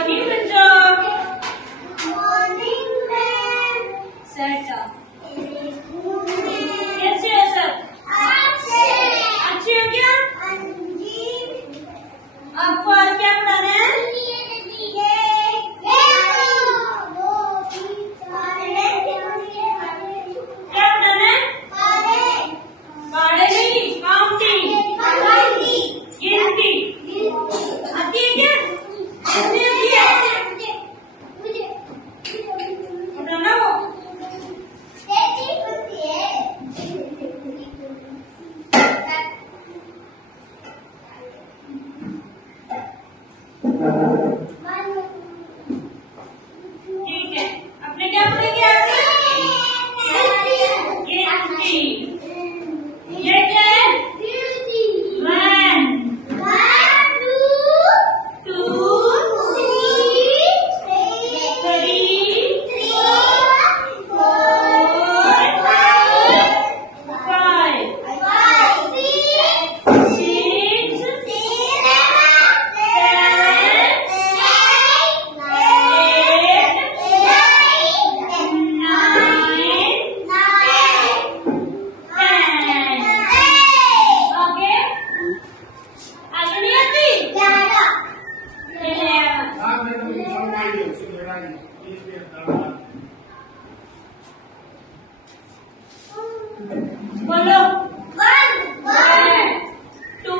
morning बच्चों. Morning ma'am. Set up. कैसे हो सब? अच्छे हो क्या? आपको आज क्या पढ़ाना है? क्या पढ़ाना है? पढ़े नहीं, काउंटिंग, गिनती आती है क्या? आती है पढ़ाना वो. ठीक है, अपने क्या पढ़ेंगे आज? गिनती. ये क्या है? 1 2 3 बोलो. 1 2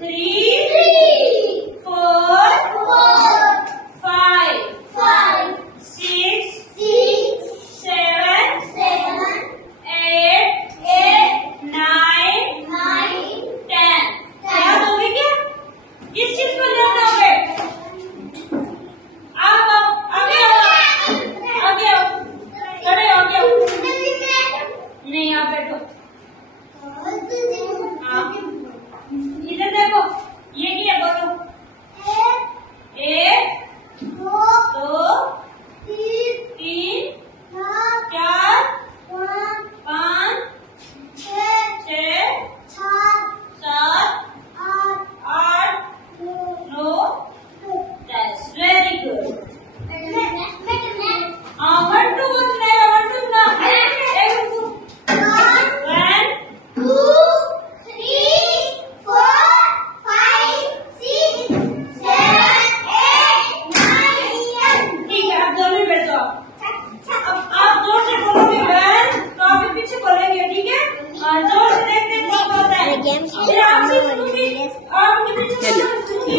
3 4 5 6 7 8 9 10. याद हो गई क्या? किस चीज को याद होगे? आप आगे आओ, आगे आओ, खड़े हो गए. नहीं, आप बैठो. हाँ, इधर देखो. ये क्या बोलो? 1 2 3 4 5 6 7 8 9 10. Very good. हाँ, 1 2 बोलना है. 1 2 ना. 1 2 3 4 5 6 7 8 9 10. ठीक है, आप दोनों बैठ जाओ. अब आप जोर से बोलोगे 1 तो आप पीछे बोलेंगे. ठीक है, जोर से देखते हैं कौन बोलता है. फिर आपसे सुनूंगी और मुझे सुनूंगी.